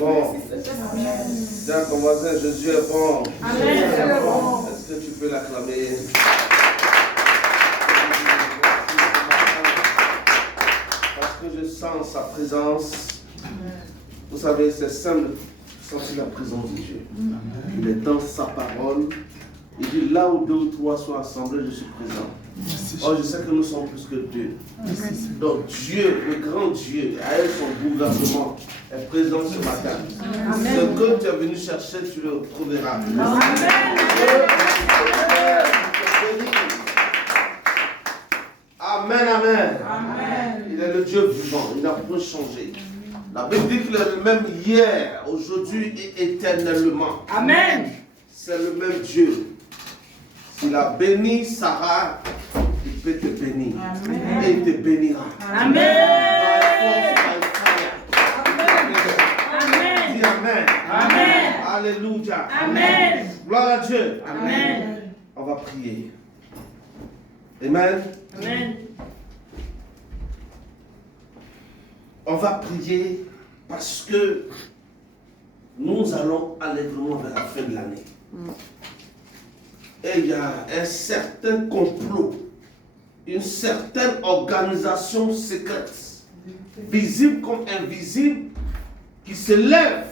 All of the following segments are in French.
bon. Dis à ton voisin, Jésus est bon. Est-ce que tu peux l'acclamer? Parce que je sens sa présence. Vous savez, c'est simple de sentir la présence de Dieu. Il est dans sa parole. Il dit, là où 2 ou 3 sont assemblés, je suis présent. Oh, je sais que nous sommes plus que 2. Donc Dieu, le grand Dieu, avec son gouvernement, est présent ce matin. Ce que tu es venu chercher, tu le trouveras. Amen, amen. Il est le Dieu vivant, il n'a point changé. La Bible dit qu'il est le même hier, aujourd'hui et éternellement. Amen. C'est le même Dieu. S'il a béni Sarah, il peut te bénir. Amen. Et il te bénira. Amen. Amen. Dis Amen. Amen. Alléluia. Amen. Gloire à Dieu. Amen. On va prier. Amen. Amen. On va prier parce que nous allons aller vraiment vers la fin de l'année. Et il y a un certain complot, une certaine organisation secrète, visible comme invisible, qui se lève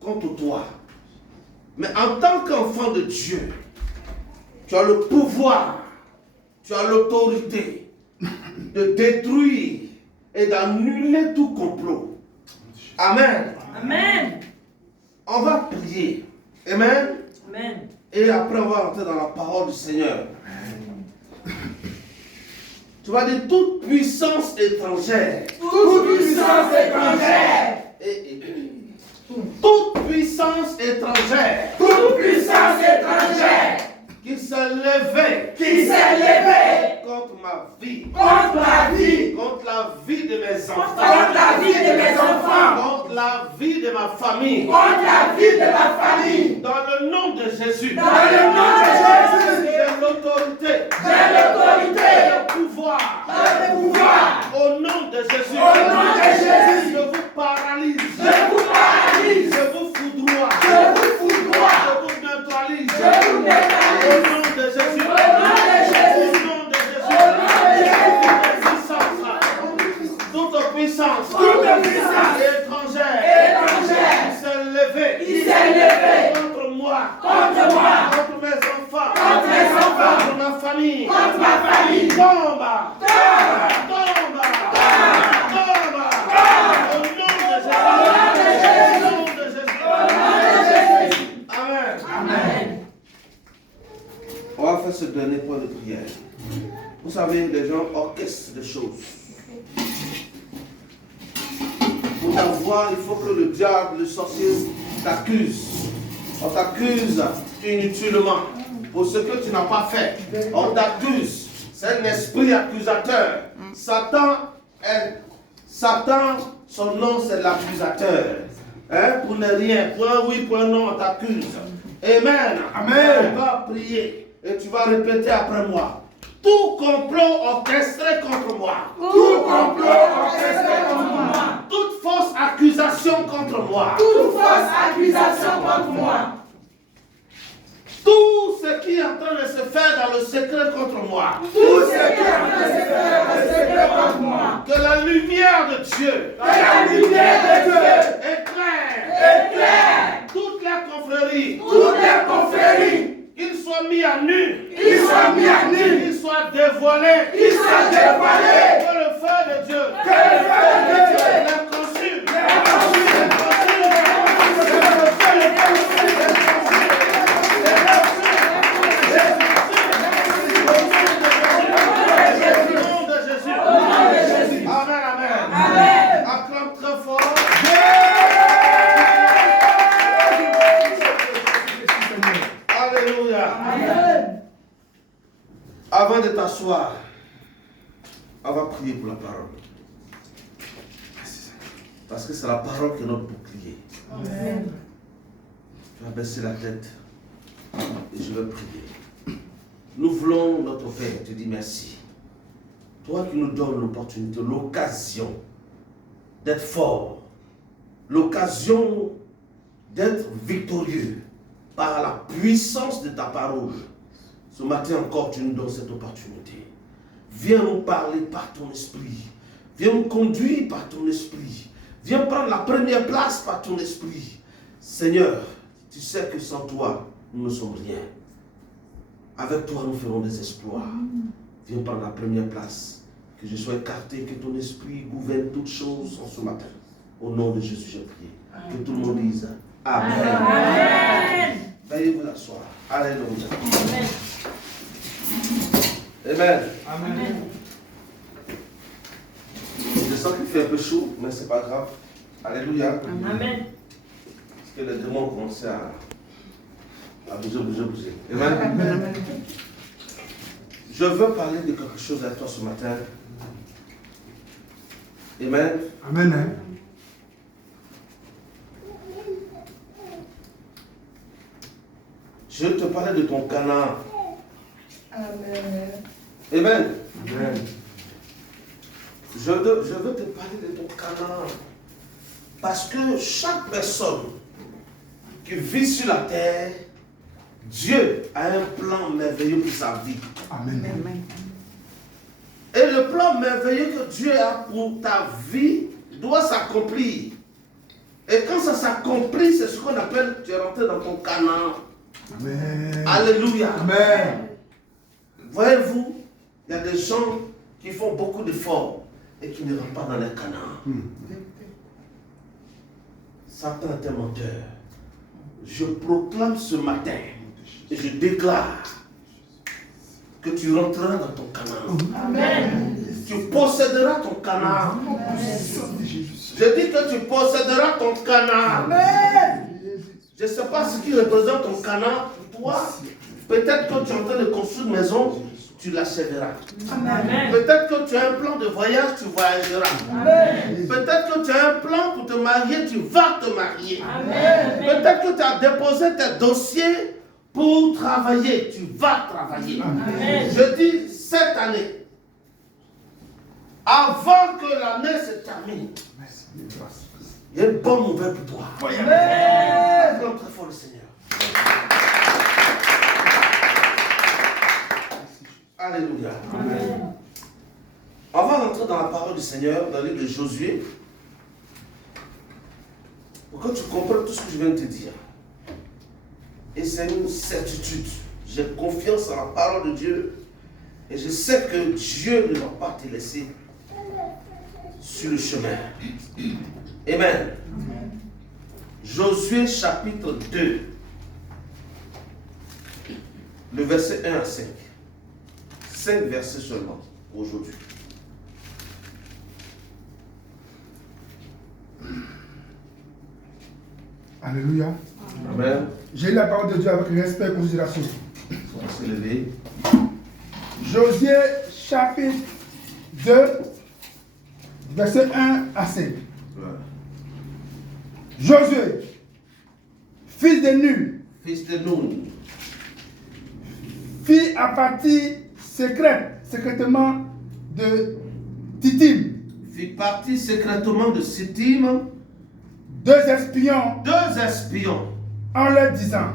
contre toi. Mais en tant qu'enfant de Dieu, tu as le pouvoir, tu as l'autorité de détruire et d'annuler tout complot. Amen. Amen. On va prier. Amen. Amen. Et après, on va rentrer dans la parole du Seigneur. Tu vas dire toute puissance étrangère. Toute puissance étrangère. Toute puissance étrangère. Toute puissance étrangère. Qui s'est levée. Qui s'est levée. Contre ma vie. Contre ma vie. Contre la vie de mes enfants. Contre la vie de mes enfants. Contre la vie de ma famille. Contre la vie de ma famille. Dans le nom de Jésus. Dans le nom de Jésus. J'ai l'autorité. J'ai l'autorité. Le pouvoir. Le pouvoir. Au nom de Jésus. Au nom de Jésus. Je vous paralyse. Je vous paralyse. Je vous foudroie. Je vous foudroie. Je vous neutralise. Je vous neutralise. Au nom de Jésus. Au nom de Jésus. Au nom de Jésus. Au nom de Jésus. Toute puissance. Toute puissance. Étrangère. Étrangère. Qui s'est levée. Qui s'est levée. Contre moi. Contre moi. Contre mes enfants. Contre mes enfants. Contre ma famille. Contre ma famille. Tombe. Tombe. Tombe. Tombe. Au nom de Jésus. Au nom de Jésus. Au nom de Jésus. Amen. Amen. On va faire ce dernier point de prière. Vous savez, les gens orchestrent des choses. Pour t'avoir, il faut que le diable, le sorcier, t'accuse. On t'accuse inutilement pour ce que tu n'as pas fait. On t'accuse. C'est un esprit accusateur. Satan, son nom c'est l'accusateur. Hein? Pour ne rien, pour un oui, pour un non, on t'accuse. Amen. Amen. On va prier et tu vas répéter après moi. Tout complot orchestré contre moi. Tout complot orchestré contre moi. Toute fausse accusation contre moi. Toute fausse accusation contre moi. Tout ce qui est en train de se faire dans le secret contre moi. Tout ce qui est en train de se faire dans le secret contre moi. Que la lumière de Dieu. Que la lumière de Dieu éclaire. Toutes les confréries. Toutes les confréries. Qu'ils soient mis à nu. Qu'ils soient mis à nu. Qu'ils soient dévoilés. Qu'ils soient dévoilés. Que le feu de Dieu. Que le feu de Dieu. Les consume. Avant de t'asseoir, on va prier pour la parole. Parce que c'est la parole qui est notre bouclier. Amen. Tu vas baisser la tête et je vais prier. Nous voulons, notre Père, te dire merci. Toi qui nous donnes l'opportunité, l'occasion d'être fort, l'occasion d'être victorieux par la puissance de ta parole. Ce matin encore, tu nous donnes cette opportunité. Viens nous parler par ton esprit. Viens nous conduire par ton esprit. Viens prendre la première place par ton esprit. Seigneur, tu sais que sans toi, nous ne sommes rien. Avec toi, nous ferons des exploits. Viens prendre la première place. Que je sois écarté, que ton esprit gouverne toutes choses en ce matin. Au nom de Jésus, j'ai prié. Que tout le monde dise Amen. Amen. Veuillez vous asseoir. Alléluia. Amen. Amen. Je sens qu'il fait un peu chaud, mais ce n'est pas grave. Alléluia. Amen. Parce que les démons ont commencé à bouger. Amen. Amen. Je veux parler de quelque chose à toi ce matin. Amen. Amen. Je te parlais de ton Canaan. Amen. Amen. Amen. Je veux te parler de ton Canaan. Parce que chaque personne qui vit sur la terre, Dieu a un plan merveilleux pour sa vie. Amen. Amen. Et le plan merveilleux que Dieu a pour ta vie doit s'accomplir. Et quand ça s'accomplit, c'est ce qu'on appelle, tu es rentré dans ton Canaan. Amen. Alléluia. Amen. Voyez-vous, il y a des gens qui font beaucoup d'efforts et qui ne rentrent pas dans leur Canaan. Satan est un menteur. Je proclame ce matin et je déclare que tu rentreras dans ton Canaan. Amen. Tu posséderas ton Canaan. Je dis que tu posséderas ton Canaan. Amen. Je ne sais pas ce qui représente ton Canaan pour toi. Peut-être que tu es en train de construire une maison, tu l'achèveras. Peut-être que tu as un plan de voyage, tu voyageras. Peut-être que tu as un plan pour te marier, tu vas te marier. Peut-être que tu as déposé tes dossiers pour travailler, tu vas travailler. Amen. Je dis cette année, avant que l'année se termine, il y a une bonne nouvelle pour toi. Amen. Acclame très fort le Seigneur. Alléluia. Amen. On va rentrer dans la parole du Seigneur, dans le livre de Josué, pour que tu comprennes tout ce que je viens de te dire. Et c'est une certitude. J'ai confiance en la parole de Dieu. Et je sais que Dieu ne va pas te laisser sur le chemin. Amen. Amen. Josué chapitre 2. Le verset 1 à 5. 5 versets seulement aujourd'hui. Alléluia. Amen. J'ai lu la parole de Dieu avec respect et considération. On va se lever. Josué chapitre 2, verset 1 à 5. Ouais. Josué, fils de Nun, fit à partie secrètement de Tittim. Fit partie secrètement de Tittim. Deux espions. En leur disant,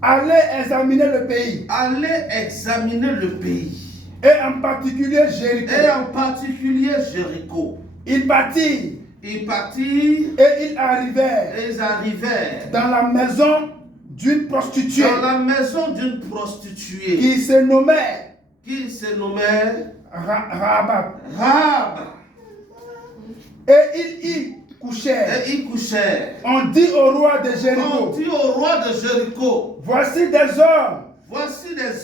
allez examiner le pays. Et en particulier Jéricho. Ils partirent. Et ils arrivèrent. Dans la maison d'une prostituée. Qui se nommait. Rahab. Et ils y couchèrent. On dit au roi de Jéricho. Voici des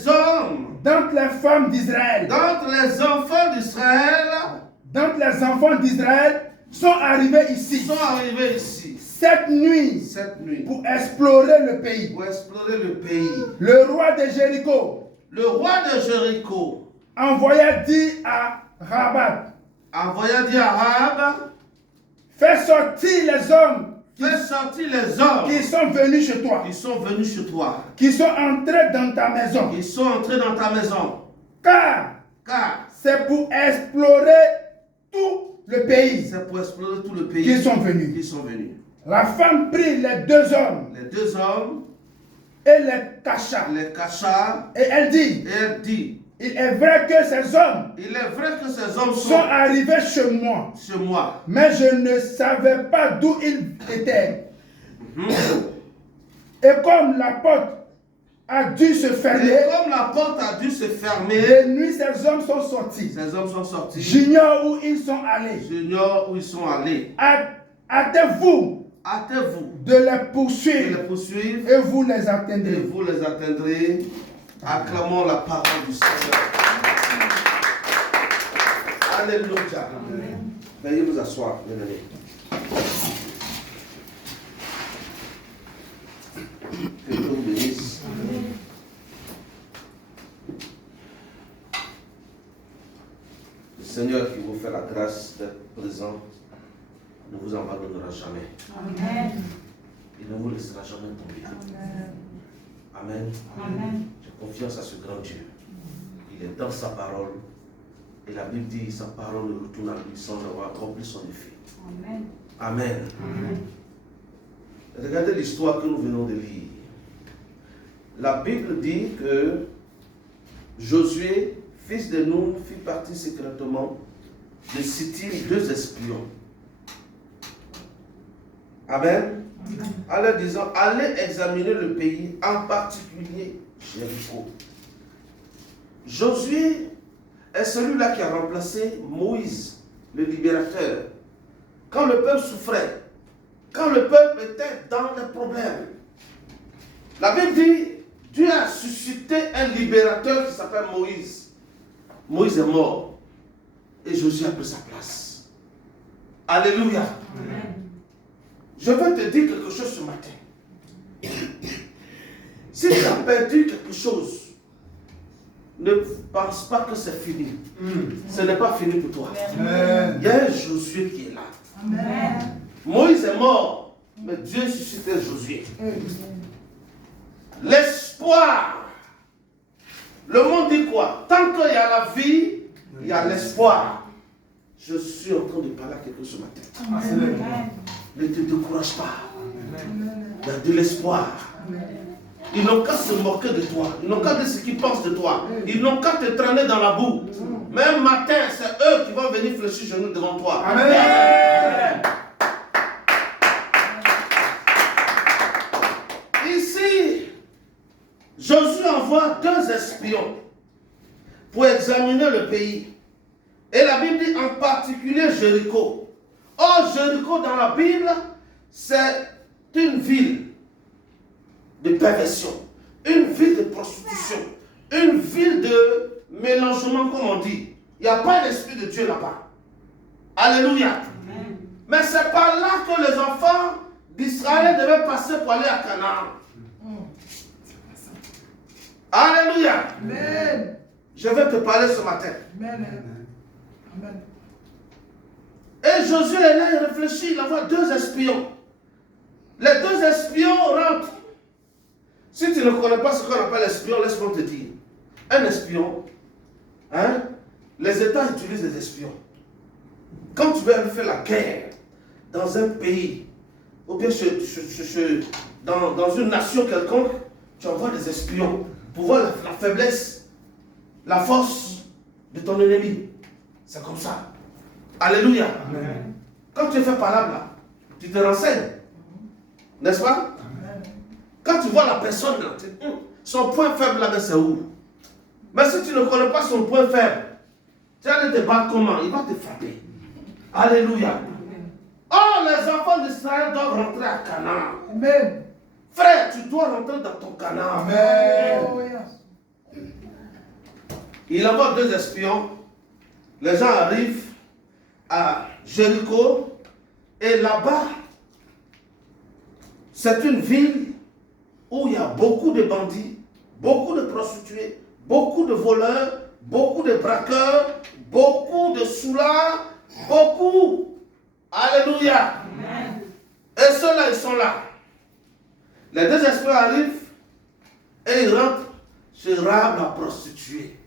hommes. D'entre les femmes d'Israël. D'entre les enfants d'Israël sont arrivés ici. Cette nuit. Pour explorer le pays. Le roi de Jéricho. Envoya dire à Rahab. Fais sortir les hommes qui sont venus chez toi. Qui sont entrés dans ta maison. Car c'est pour explorer tous le pays. C'est pour exploser tout le pays. Qu'ils sont venus. Qu'ils sont venus. La femme prit les 2 hommes. Les 2 hommes. Et les cacha. Les cacha. Et elle dit. Il est vrai que ces hommes. Il est vrai que ces hommes sont arrivés chez moi. Chez moi. Mais je ne savais pas d'où ils étaient. Et comme la porte a dû se fermer. De nuit, ces hommes sont sortis. J'ignore où ils sont allés. Hâtez-vous de les poursuivre. Et vous les atteindrez. Acclamons la parole du Seigneur. Alléluia. Veuillez vous asseoir, bien-aimés. Que Dieu vous bénisse. Le Seigneur qui vous fait la grâce d'être présent ne vous abandonnera jamais. Amen. Il ne vous laissera jamais tomber. Amen. Amen. J'ai confiance à ce grand Dieu. Il est dans sa parole. Et la Bible dit sa parole ne retourne à lui sans avoir accompli son effet. Amen. Amen. Amen. Regardez l'histoire que nous venons de lire. La Bible dit que Josué, fils de Nun, fit partir secrètement de Sittim 2 espions. Amen. En leur disant, allez examiner le pays, en particulier Jéricho. Josué est celui-là qui a remplacé Moïse, le libérateur. Quand le peuple souffrait, quand le peuple était dans des problèmes, la Bible dit, Dieu a suscité un libérateur qui s'appelle Moïse. Moïse est mort et Josué a pris sa place. Alléluia. Amen. Je vais te dire quelque chose ce matin. Si tu as perdu quelque chose, ne pense pas que c'est fini. Ce n'est pas fini pour toi. Amen. Il y a un Josué qui est là. Amen. Moïse est mort, mais Dieu suscitait Josué. L'espoir. Le monde dit quoi? Tant qu'il y a la vie, il y a l'espoir. Je suis en train de parler à quelqu'un ce matin. Amen. Ne te décourage pas. Il y a de l'espoir. Ils n'ont qu'à se moquer de toi. Ils n'ont qu'à dire ce qu'ils pensent de toi. Ils n'ont qu'à te traîner dans la boue. Même matin, c'est eux qui vont venir fléchir genoux devant toi. Amen. Ici, Josué envoie 2 espions pour examiner le pays. Et la Bible dit en particulier Jéricho. Or, Jéricho dans la Bible, c'est une ville de perversion, une ville de prostitution, une ville de mélangement, comme on dit. Il n'y a pas d'esprit de Dieu là-bas. Alléluia. Amen. Mais c'est par là que les enfants d'Israël devaient passer pour aller à Canaan. Alléluia. Amen. Je vais te parler ce matin. Amen. Amen. Et Josué est là, il réfléchit, il envoie 2 espions. Les 2 espions rentrent. Si tu ne connais pas ce qu'on appelle espion, laisse-moi te dire. Un espion, hein, les États utilisent des espions. Quand tu veux aller faire la guerre dans un pays, ou bien dans une nation quelconque, tu envoies des espions pour voir la faiblesse, la force de ton ennemi. C'est comme ça. Alléluia. Amen. Quand tu es fait parlable là, tu te renseignes. N'est-ce pas? Amen. Quand tu vois la personne là, son point faible là, c'est où? Mais si tu ne connais pas son point faible, tu vas te battre comment? Il va te frapper. Alléluia. Oh, les enfants d'Israël doivent rentrer à Canaan. Amen. Frère, tu dois rentrer dans ton Canaan. Amen. Il envoie 2 espions. Les gens arrivent à Jéricho, et là-bas, c'est une ville où il y a beaucoup de bandits, beaucoup de prostituées, beaucoup de voleurs, beaucoup de braqueurs, beaucoup de soulards, beaucoup. Alléluia. Amen. Et ceux-là, ils sont là. Les 2 espions arrivent et ils rentrent chez Rahab la prostituée.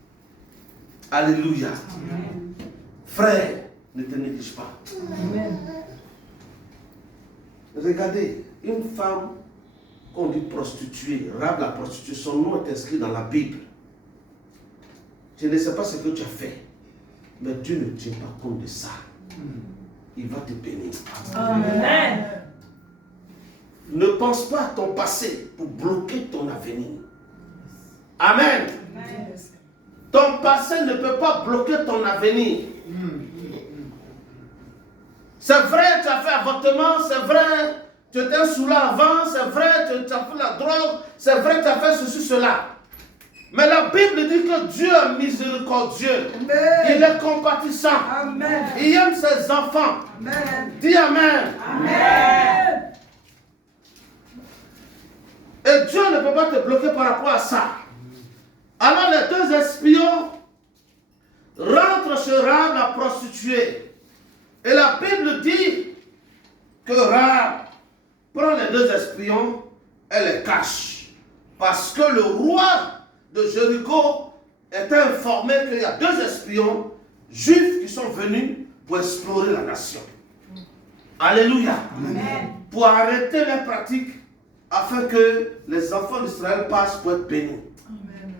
Alléluia. Amen. Frère, ne te néglige pas. Amen. Regardez, une femme qu'on dit prostituée, Rahab la prostituée, son nom est inscrit dans la Bible. Je ne sais pas ce que tu as fait, mais Dieu ne tient pas compte de ça. Il va te bénir. Amen. Ne pense pas à ton passé pour bloquer ton avenir. Amen. Ton passé ne peut pas bloquer ton avenir. C'est vrai, tu as fait avortement, c'est vrai, tu étais sous là avant, c'est vrai, tu as fait la drogue, c'est vrai, tu as fait ceci, cela. Mais la Bible dit que Dieu est miséricordieux. Amen. Il est compatissant. Amen. Il aime ses enfants. Amen. Dis Amen. Amen. Et Dieu ne peut pas te bloquer par rapport à ça. Alors les deux espions rentrent chez Rahab la prostituée. Et la Bible dit que Rahab prend les deux espions et les cache. Parce que le roi de Jéricho était informé qu'il y a deux espions juifs qui sont venus pour explorer la nation. Alléluia. Amen. Pour arrêter les pratiques afin que les enfants d'Israël passent pour être bénis.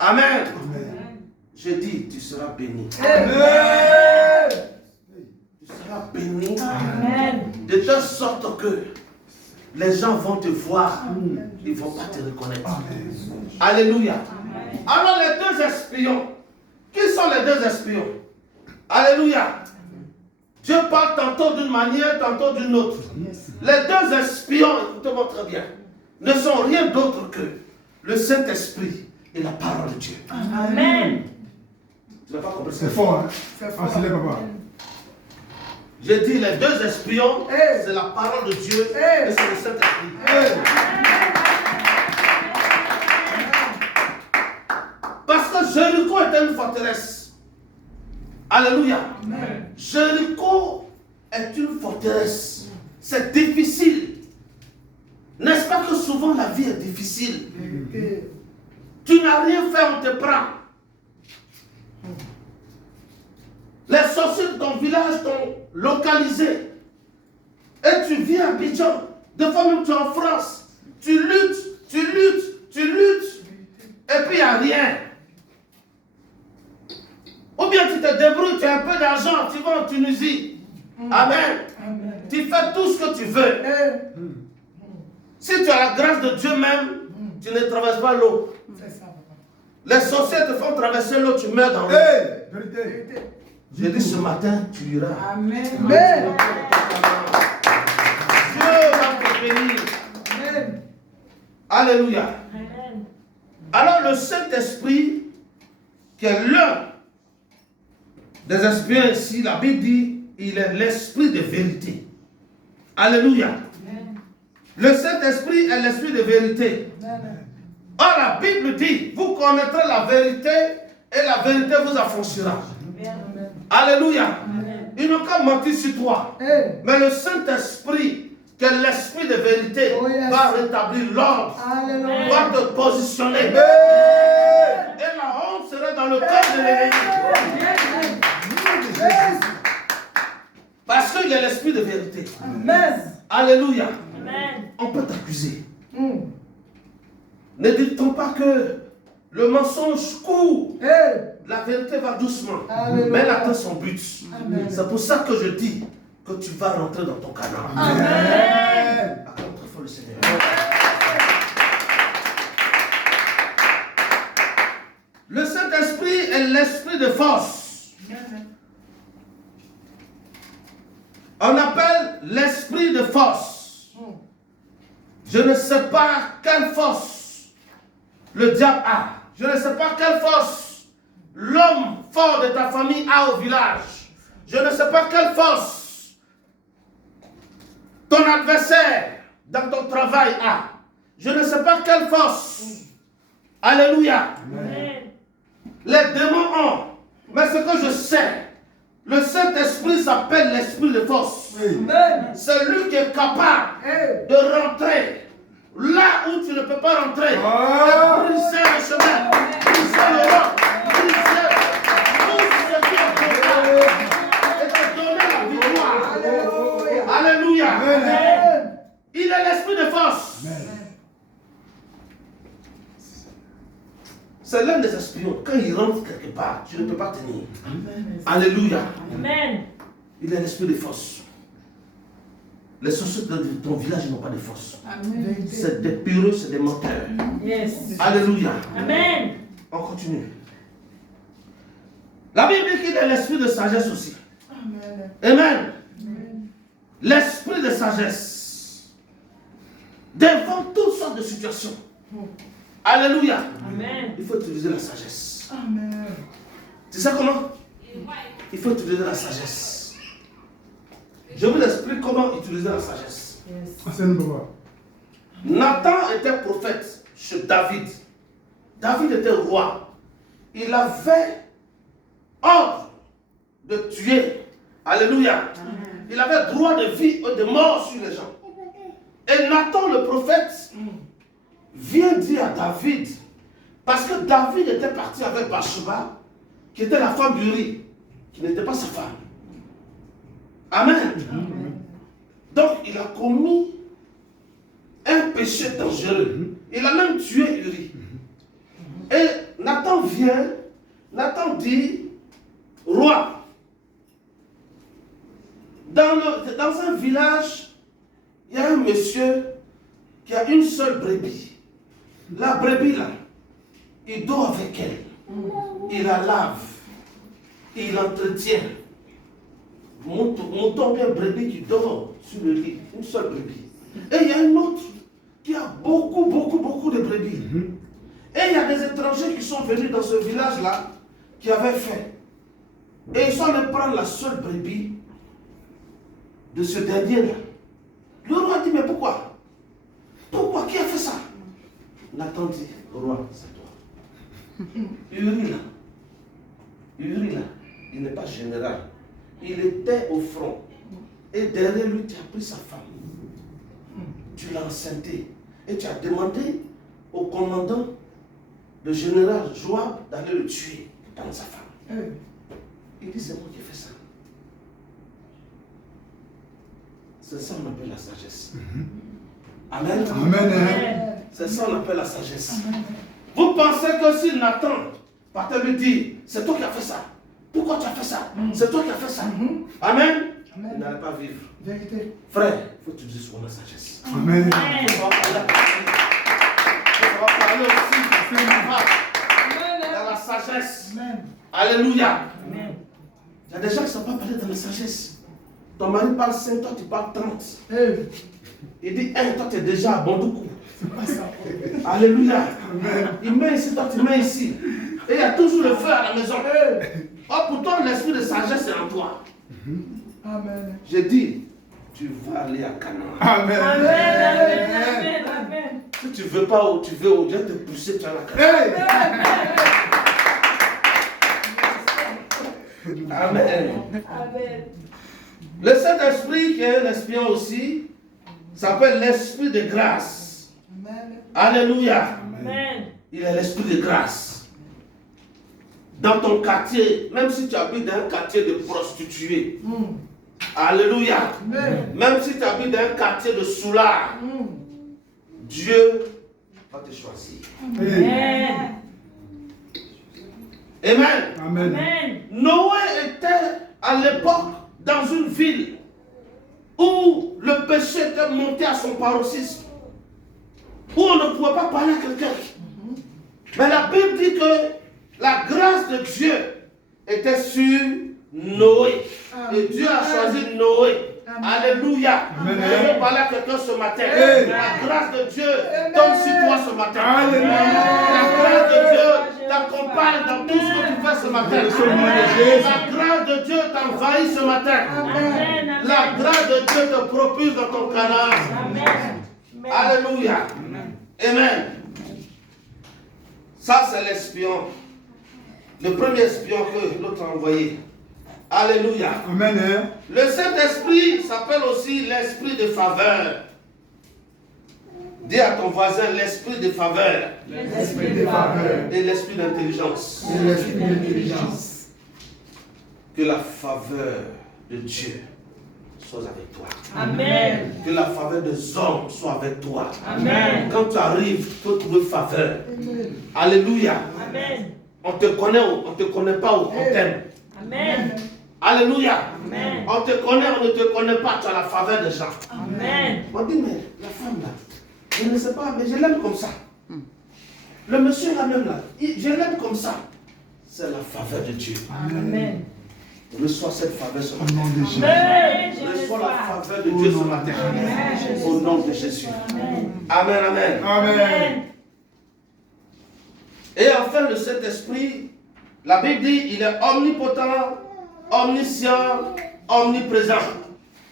Amen. Amen. Amen. Je dis, tu seras béni. Amen. Tu seras béni. Amen. De telle sorte que les gens vont te voir, ils ne vont pas te reconnaître. Amen. Alléluia. Amen. Alors les deux espions, qui sont les deux espions? Alléluia. Dieu parle tantôt d'une manière, tantôt d'une autre. Les deux espions, écoutez-moi très bien, ne sont rien d'autre que le Saint-Esprit et la parole de Dieu. Amen. Tu n'as pas compris? C'est fort, hein? C'est fort. Papa. J'ai dit les deux espions, c'est la parole de Dieu et c'est le Saint-Esprit. Parce que Jéricho était une forteresse. Alléluia. Amen. Jéricho est une forteresse. C'est difficile. N'est-ce pas que souvent la vie est difficile? Tu n'as rien fait, on te prend. Les sorciers de ton village t'ont localisé. Et tu viens à Abidjan. Des fois même tu es en France. Tu luttes, tu luttes, tu luttes. Et puis il n'y a rien. Ou bien tu te débrouilles, tu as un peu d'argent, tu vas en Tunisie. Amen. Amen. Tu fais tout ce que tu veux. Si tu as la grâce de Dieu même, tu ne traverses pas l'eau. Les sorciers te font traverser l'eau, tu meurs dans l'eau. J'ai dit ce matin, tu iras. Amen. Amen. Dieu va te bénir. Amen. Alléluia. Amen. Alors le Saint-Esprit, qui est l'un des espions ici, la Bible dit, il est l'esprit de vérité. Alléluia. Amen. Le Saint-Esprit est l'esprit de vérité. Amen. Or la Bible dit, vous connaîtrez la vérité et la vérité vous affranchira. Amen. Alléluia. Amen. Ils n'ont qu'à mentir sur toi. Hey. Mais le Saint-Esprit, qui est l'esprit de vérité, va rétablir l'ordre, va te positionner. Hey. Et la honte sera dans le cœur de l'ennemi. Parce qu'il y a l'esprit de vérité. Amen. Alléluia. Amen. On peut t'accuser. Ne dit-on pas que le mensonge court, la vérité va doucement, mais elle atteint son but. C'est pour ça que je dis que tu vas rentrer dans ton canal. Amen. Acclame très fort le Seigneur. Le Saint-Esprit est l'esprit de force. On appelle l'esprit de force. Je ne sais pas quelle force le diable a. Je ne sais pas quelle force l'homme fort de ta famille a au village. Je ne sais pas quelle force ton adversaire dans ton travail a. Je ne sais pas quelle force. Alléluia. Amen. Les démons ont. Mais ce que je sais, le Saint-Esprit s'appelle l'esprit de force. C'est lui qui est capable de rentrer là où tu ne peux pas rentrer, et briser le chemin, briser le roc, briser tout ce qui est possible, et te donner la C'est l'un des espions. Quand il rentre quelque part, tu ne peux pas tenir. Amen. Alléluia. Amen. Il est l'esprit de force. Les sorciers de ton village n'ont pas de force. C'est des pureux, c'est des menteurs. Yes. Alléluia. Amen. On continue. La Bible dit qu'il est l'esprit de sagesse aussi. Amen. Amen. L'esprit de sagesse. Devant toutes sortes de situations. Alléluia. Amen. Il faut utiliser la sagesse. Amen. Tu sais comment? Il faut utiliser la sagesse. Je vous explique comment utiliser la sagesse. Yes. Nathan était prophète chez David. David était roi. Il avait ordre de tuer. Alléluia. Amen. Il avait droit de vie et de mort sur les gens. Et Nathan le prophète vient dire à David, parce que David était parti avec Bathsheba, qui était la femme d'Uri, qui n'était pas sa femme. Amen. Amen. Donc il a commis un péché dangereux. Il a même tué Uri. Et Nathan vient, Nathan dit, roi, dans un village, il y a un monsieur qui a une seule brebis. La brebis là, il dort avec elle. Il la lave. Il l'entretient. Mouton bien brebis qui dort sur le lit. Une seule brebis. Et il y a une autre qui a beaucoup de brebis. Et il y a des étrangers qui sont venus dans ce village-là qui avaient faim. Et ils sont allés prendre la seule brebis de ce dernier-là. Le roi dit, mais pourquoi? Pourquoi? Qui a fait ça? Nathan dit, roi, c'est toi. Uri là, il n'est pas général. Il était au front. Et derrière lui, tu as pris sa femme. Tu l'as enceinté. Et tu as demandé au commandant, le général Joab, d'aller le tuer dans sa femme. Il dit, c'est moi qui ai fait ça. C'est ça qu'on appelle la sagesse. Amen. Amen. C'est ça qu'on appelle la sagesse. Amen. Vous pensez que si Nathan partait lui dire, c'est toi qui as fait ça. Pourquoi tu as fait ça? C'est toi qui as fait ça. Amen. Amen. Il n'allait pas vivre. Vérité. Frère, il faut que tu dises sur la sagesse. Amen. On va parler aussi dans la sagesse. Amen. Alléluia. Amen. Il y a des gens qui ne savent pas parler dans la sagesse. Ton mari parle 5, toi tu parles 30. Il dit 1, toi tu es déjà à bon coup. Alléluia. Amen. Il met ici, toi tu mets ici. Et il y a toujours le feu à la maison. Oh, pourtant l'esprit de sagesse est en toi. Amen. J'ai dit, tu vas aller à Canaan. Amen. Amen. Amen. Amen. Si tu ne veux pas où tu veux, où Dieu te pousser, tu vas à Canaan. Amen. Amen. Le Saint-Esprit, qui est un espion aussi, s'appelle l'esprit de grâce. Amen. Alléluia. Amen. Il est l'esprit de grâce. Dans ton quartier, même si tu habites dans un quartier de prostituées, alléluia. Amen. Même si tu habites dans un quartier de soulards, Dieu va te choisir. Amen. Amen. Amen. Amen. Noé était à l'époque dans une ville où le péché était monté à son paroxysme, où on ne pouvait pas parler à quelqu'un. Mais la Bible dit que la grâce de Dieu était sur Noé. Et Dieu a choisi Noé. Alléluia. Je veux parler à quelqu'un ce matin. La grâce de Dieu tombe sur toi ce matin. Alléluia. La grâce de Dieu t'accompagne dans tout ce que tu fais ce matin. La grâce de Dieu t'envahit ce matin. La grâce de Dieu te propulse dans ton canal. Alléluia. Amen. Ça c'est l'espion. Le premier espion que l'autre a envoyé. Alléluia. Amen. Le Saint-Esprit s'appelle aussi l'esprit de faveur. Dis à ton voisin l'esprit de faveur. L'esprit de faveur. Et l'esprit d'intelligence. Et l'esprit d'intelligence. Que la faveur de Dieu soit avec toi. Amen. Que la faveur des hommes soit avec toi. Amen. Quand tu arrives, tu peux trouver faveur. Alléluia. Amen. On te connaît ou on ne te connaît pas ou on t'aime. Amen. Alléluia. Amen. On te connaît, on ne te connaît pas, tu as la faveur des gens. Amen. On dit, mais la femme là, je ne sais pas, mais je l'aime comme ça. Le monsieur là même là, je l'aime comme ça. C'est la faveur de Dieu. Amen. Reçois cette faveur ce matin. Amen. Reçois la faveur de Dieu ce matin. Au nom de Jésus. Amen, amen. Amen. Et enfin, le Saint-Esprit, la Bible dit, il est omnipotent, omniscient, omniprésent.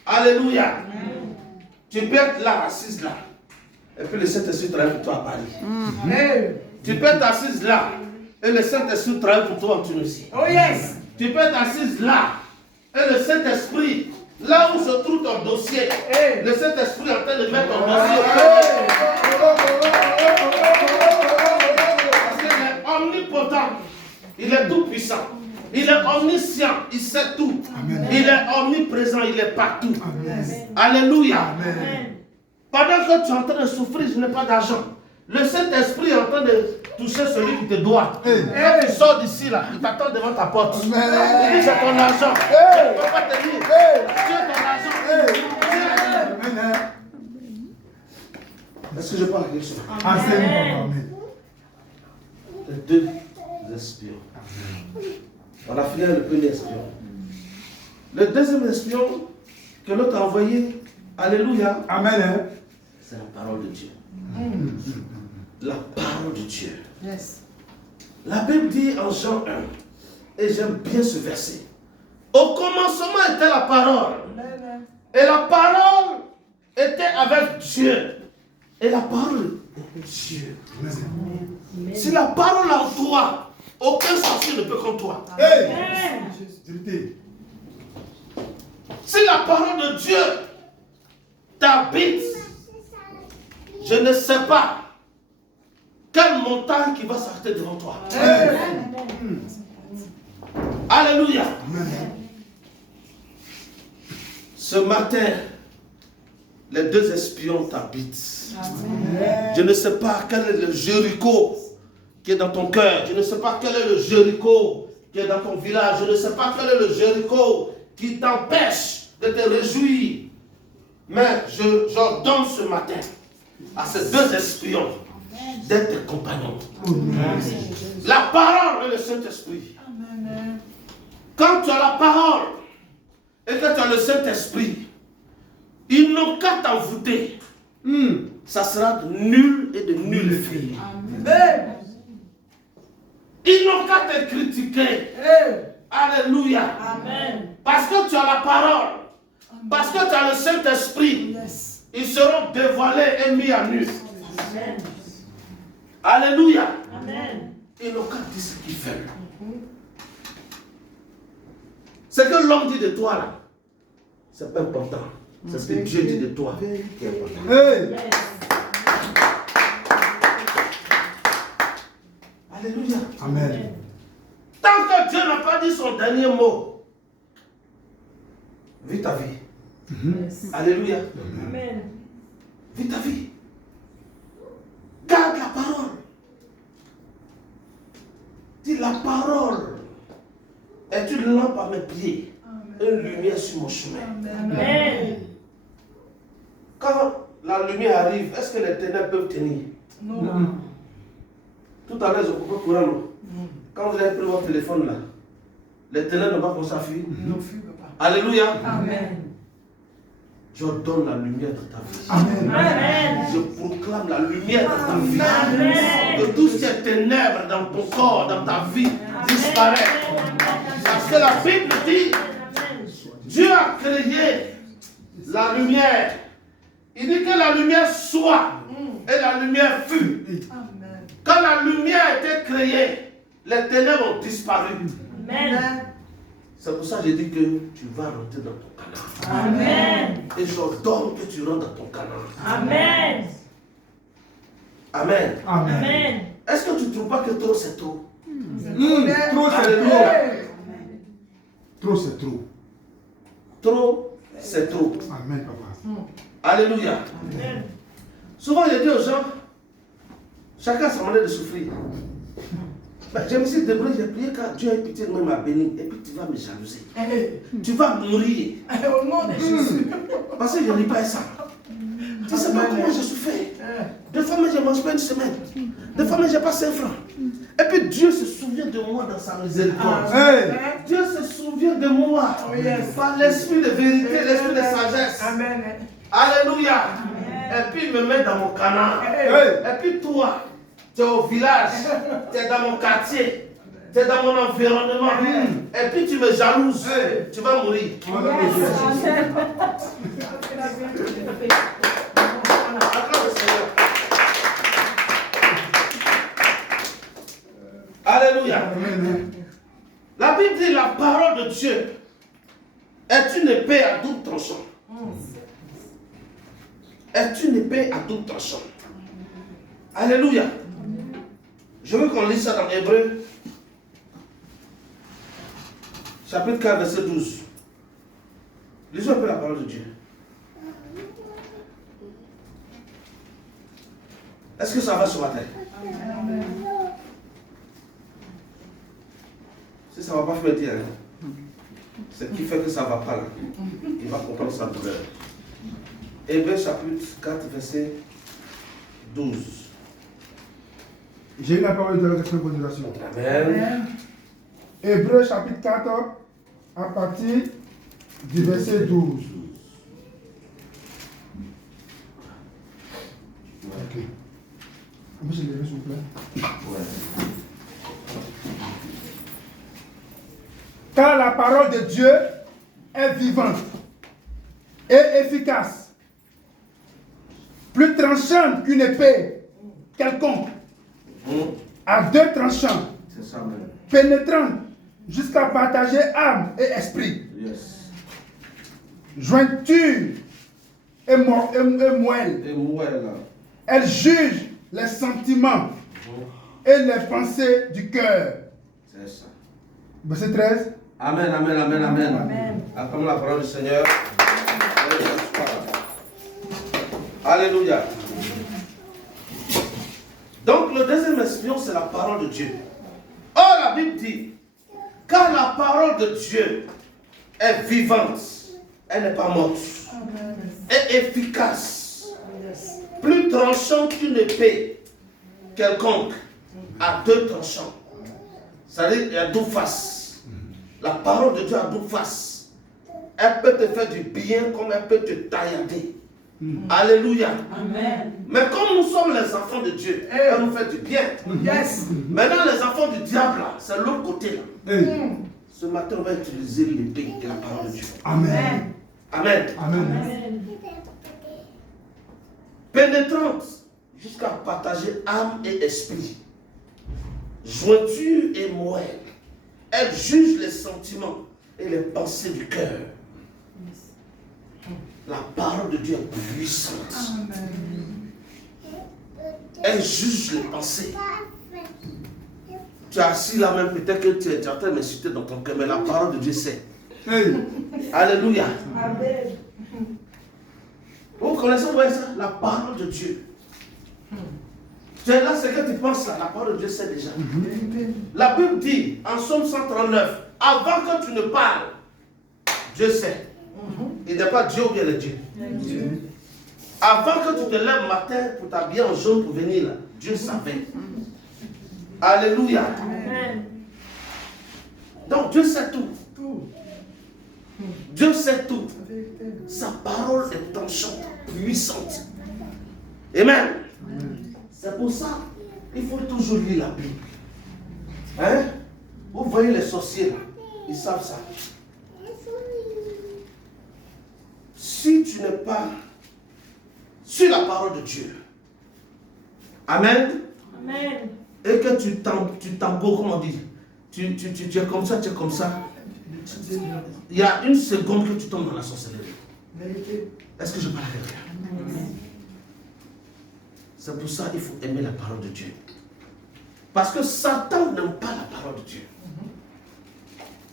Alléluia. Tu peux être là, assise là. Et puis le Saint-Esprit travaille pour toi à Paris. Tu peux être assise là. Et le Saint-Esprit travaille pour toi en Tunisie. Oh yes. Tu peux être assise là. Et le Saint-Esprit, là où se trouve ton dossier, le Saint-Esprit est en train de mettre ton dossier. Parce qu'il est omnipotent. Il est tout puissant. Il est omniscient. Il sait tout. Amen. Il est omniprésent. Il est partout. Amen. Alléluia. Amen. Pendant que tu es en train de souffrir, je n'ai pas d'argent. Le Saint-Esprit est en train de toucher celui qui te doit. Quand tu sors d'ici, là, il t'attend devant ta porte. Il dit, c'est ton argent. Je ne peux pas te dire. Tu as ton argent. Est-ce que je parle à quelque chose? Les deux espions. On a fini avec le premier espion. Le deuxième espion que l'autre a envoyé, alléluia. Amen. C'est la parole de Dieu. La parole de Dieu. Yes. La Bible dit en Jean 1, et j'aime bien ce verset. Au commencement était la parole. Et la parole était avec Dieu. Et la parole est Dieu. Si la parole est en toi, aucun sorcier ne peut contre toi. Si la parole de Dieu t'habite, je ne sais pas quelle montagne qui va s'arrêter devant toi. Alléluia. Ce matin, les deux espions t'habitent. Je ne sais pas quel est le Jéricho qui est dans ton cœur. Je ne sais pas quel est le Jéricho qui est dans ton village. Je ne sais pas quel est le Jéricho qui t'empêche de te réjouir. Mais j'ordonne ce matin à ces deux espions d'être tes compagnons. La parole et le Saint-Esprit. Quand tu as la parole et que tu as le Saint-Esprit, ils n'ont qu'à t'envoûter. Ça sera de nul et de nulle fille. Ils n'ont qu'à te critiquer. Alléluia. Amen. Parce que tu as la parole. Parce que tu as le Saint-Esprit. Ils seront dévoilés et mis à nu. Amen. Alléluia. Amen. Ils n'ont qu'à dire ce qu'ils veulent. Ce que l'homme dit de toi là, c'est pas important. C'est ce que Dieu dit de toi qui est important. Alléluia. Amen. Tant que Dieu n'a pas dit son dernier mot, vis ta vie. Alléluia. Amen. Vis ta vie. Garde la parole. Dis la parole est une lampe à mes pieds, une lumière sur mon chemin. Amen. Quand la lumière arrive, est-ce que les ténèbres peuvent tenir? Non. Tout à l'heure, je ne peux pas courir. Quand vous avez pris votre téléphone là, les ténèbres ne vont pas commencer à fuir. Non. Alléluia. Amen. Je donne la lumière dans ta vie. Amen. Amen. Je proclame la lumière dans ta vie. Amen. Que tout ce qui est ténèbres dans ton corps, dans ta vie, disparaît. Parce que la Bible dit, Dieu a créé la lumière. Il dit que la lumière soit et la lumière fut. Quand la lumière a été créée, les ténèbres ont disparu. Amen. C'est pour ça que j'ai dit que tu vas rentrer dans ton canal. Amen. Et j'ordonne que tu rentres dans ton canal. Amen. Amen. Amen. Est-ce que tu ne trouves pas que trop c'est trop? Trop c'est trop. Trop c'est trop. Trop c'est trop. Amen, papa. Alléluia. Amen. Souvent, je dis aux gens, chacun a sa manière de souffrir. Je me suis débrouillé, j'ai prié car Dieu a pitié de moi, m'a béni. Et puis tu vas me jalouser. Tu vas mourir. Au nom de Jésus. Parce que je n'ai pas ça. Tu ne sais pas comment je suis fait. Des fois, je ne mange pas une semaine. Des fois, je n'ai pas 5 francs. Et puis Dieu se souvient de moi dans sa miséricorde. Dieu se souvient de moi par l'esprit de vérité, l'esprit de sagesse. Amen. Alléluia. Et puis il me met dans mon canard. Et puis toi, tu es au village, tu es dans mon quartier, tu es dans mon environnement. Et puis tu me jalouses. Tu vas mourir. Acclame le Seigneur. Alléluia. La Bible dit la parole de Dieu est une épée à double tranchant. Est une épée à double tranchant. Alléluia. Je veux qu'on lise ça dans Hébreux, chapitre 4, verset 12. Lisons un peu la parole de Dieu. Est-ce que ça va ce matin? Si ça ne va pas faire dire, c'est ce qui fait que ça ne va pas là. Il va comprendre sa douleur. Hébreux chapitre 4, verset 12. J'ai eu la parole de la question de continuation. Amen. Hébreux chapitre 4, à partir du verset 12. Ok. On peut se lever, s'il vous plaît. Car la parole de Dieu est vivante et efficace, plus tranchante qu'une épée quelconque, à 2 tranchants, pénétrant jusqu'à partager âme et esprit, jointure et moelle. Elle juge les sentiments et les pensées du cœur. C'est ça. Verset 13. Amen, amen, amen, amen. Acclame la parole du Seigneur. Alléluia. Donc le deuxième espion, c'est la parole de Dieu. Or la Bible dit, car la parole de Dieu est vivante, elle n'est pas morte, et efficace, plus tranchante qu'une épée quelconque, à 2 tranchants. C'est-à-dire, il y a 2 faces. La parole de Dieu a 2 faces. Elle peut te faire du bien comme elle peut te taillader. Alléluia. Amen. Mais comme nous sommes les enfants de Dieu, elle nous fait du bien. Yes. Maintenant, les enfants du diable, là, c'est l'autre côté. Là. Ce matin, on va utiliser l'épée et la parole de Dieu. Amen. Amen. Amen. Pénétrante jusqu'à partager âme et esprit, jointure et moelle. Elle juge les sentiments et les pensées du cœur. La parole de Dieu est puissante. Elle juge les pensées. Tu es assis là même, peut-être que tu es en train de m'insulter dans ton cœur, mais la parole de Dieu sait. Alléluia. Amen. Vous connaissez ça? La parole de Dieu. Tu es là, c'est que tu penses là, la parole de Dieu sait déjà. La Bible dit, en Somme 139, avant que tu ne parles, Dieu sait. Il n'est pas Dieu ou bien le Dieu. Avant que tu te lèves matin pour t'habiller en jaune pour venir là, Dieu savait. Alléluia. Donc Dieu sait tout. Dieu sait tout. Sa parole est tranchante, puissante. Amen. C'est pour ça qu'il faut toujours lire la Bible. Hein? Vous voyez les sorciers là, ils savent ça. Si tu n'es pas sur la parole de Dieu, amen, Amen. et que tu t'embauches, comme on dit, tu es comme ça, tu es comme ça, il y a une seconde que tu tombes dans la sorcellerie. Est-ce que je parle à quelqu'un? C'est pour ça qu'il faut aimer la parole de Dieu. Parce que Satan n'aime pas la parole de Dieu.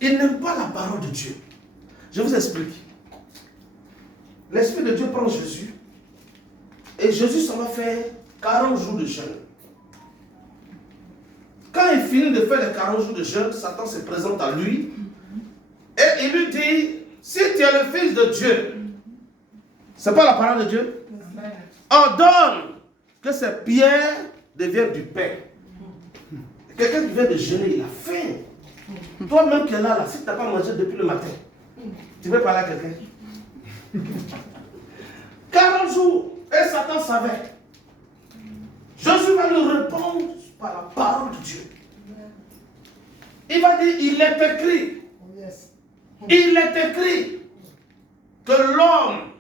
Il n'aime pas la parole de Dieu. Je vous explique. l'Esprit de Dieu prend Jésus. Et Jésus s'en va faire 40 jours de jeûne. Quand il finit de faire les 40 jours de jeûne, Satan se présente à lui. Et il lui dit, si tu es le Fils de Dieu, c'est pas la parole de Dieu? Ordonne que ces pierres deviennent du pain. Quelqu'un qui vient de jeûner, il a faim. Toi-même qui es là, si tu n'as pas mangé depuis le matin, tu veux parler à quelqu'un? 40 jours, et Satan savait. Jésus va lui répondre par la parole de Dieu. Il va dire, il est écrit. Il est écrit que l'homme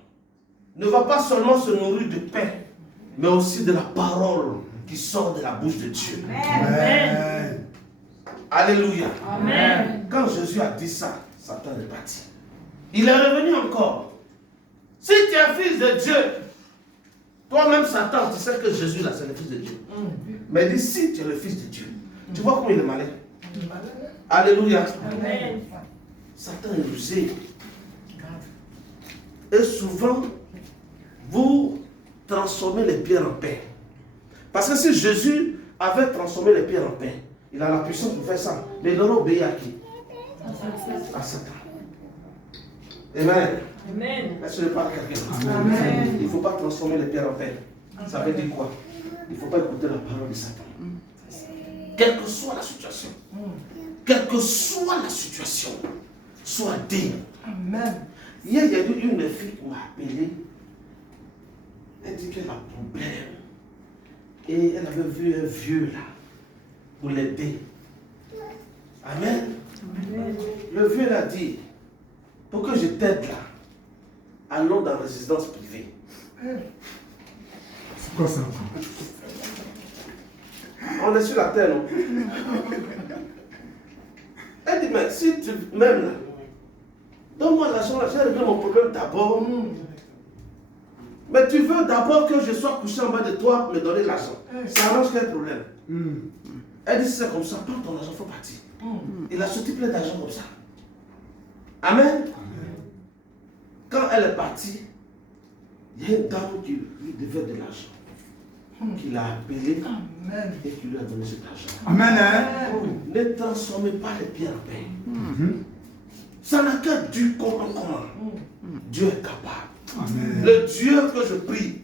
ne va pas seulement se nourrir de pain, mais aussi de la parole qui sort de la bouche de Dieu. Amen. Alléluia. Amen. Quand Jésus a dit ça, Satan est parti. Il est revenu encore. Si tu es fils de Dieu, toi-même Satan, tu sais que Jésus là, c'est le fils de Dieu. Mais dis, si tu es le fils de Dieu, tu vois comment il est malin. Alléluia. Amen. Satan est rusé. Et souvent, vous transformez les pierres en pain. Parce que si Jésus avait transformé les pierres en pain, il a la puissance pour faire ça. Mais il aurait obéi à qui? À Satan. Amen. Amen. Est-ce que je parle à quelqu'un? Amen. Il ne faut pas transformer les pierres en pain. Ça veut dire quoi? Il ne faut pas écouter la parole de Satan. Quelle que soit la situation. Quelle que soit la situation. Sois digne. Amen. Hier, il y a eu une fille qui m'a appelé. Elle dit qu'elle a un problème. Et elle avait vu un vieux là pour l'aider. Amen. Amen. Le vieux l'a dit, pour que je t'aide là, allons dans la résidence privée. C'est quoi ça? On est sur la terre, non? Elle dit, mais si tu m'aimes là, donne-moi l'argent, j'ai réglé mon problème d'abord. Mais tu veux d'abord que je sois couché en bas de toi, me donner l'argent. Ça arrange quel problème? Elle dit, si c'est comme ça, prends ton argent, il faut partir. Il a sorti plein d'argent comme ça. Amen. Quand elle est partie, il y a une dame qui lui devait de l'argent, qui l'a appelé et qui lui a donné cet argent. Amen. Ne transformez pas les pierres en pain. Ça n'a qu'à Dieu comment. Dieu est capable. Amen. Le Dieu que je prie,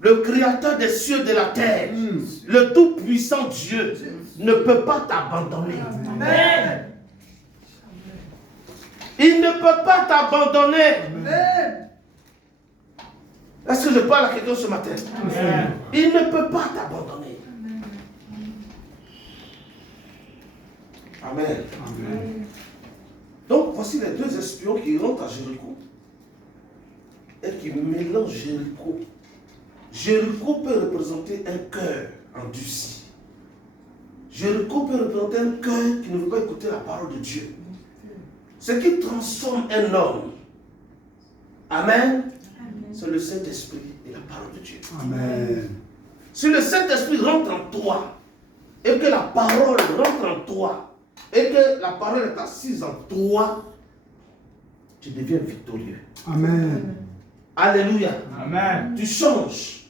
le créateur des cieux et de la terre, le tout-puissant Dieu, ne peut pas t'abandonner. Amen. Il ne peut pas t'abandonner. Est-ce que je parle à quelqu'un ce matin? Amen. Il ne peut pas t'abandonner. Amen. Amen. Donc, voici les deux espions qui rentrent à Jéricho et qui mélangent Jéricho. Jéricho peut représenter un cœur endurci. Jéricho peut représenter un cœur qui ne veut pas écouter la parole de Dieu. Ce qui transforme un homme, amen, c'est le Saint-Esprit et la parole de Dieu. Amen. Si le Saint-Esprit rentre en toi et que la parole rentre en toi, et que la parole est assise en toi, tu deviens victorieux. Amen. Alléluia. Amen. Tu changes.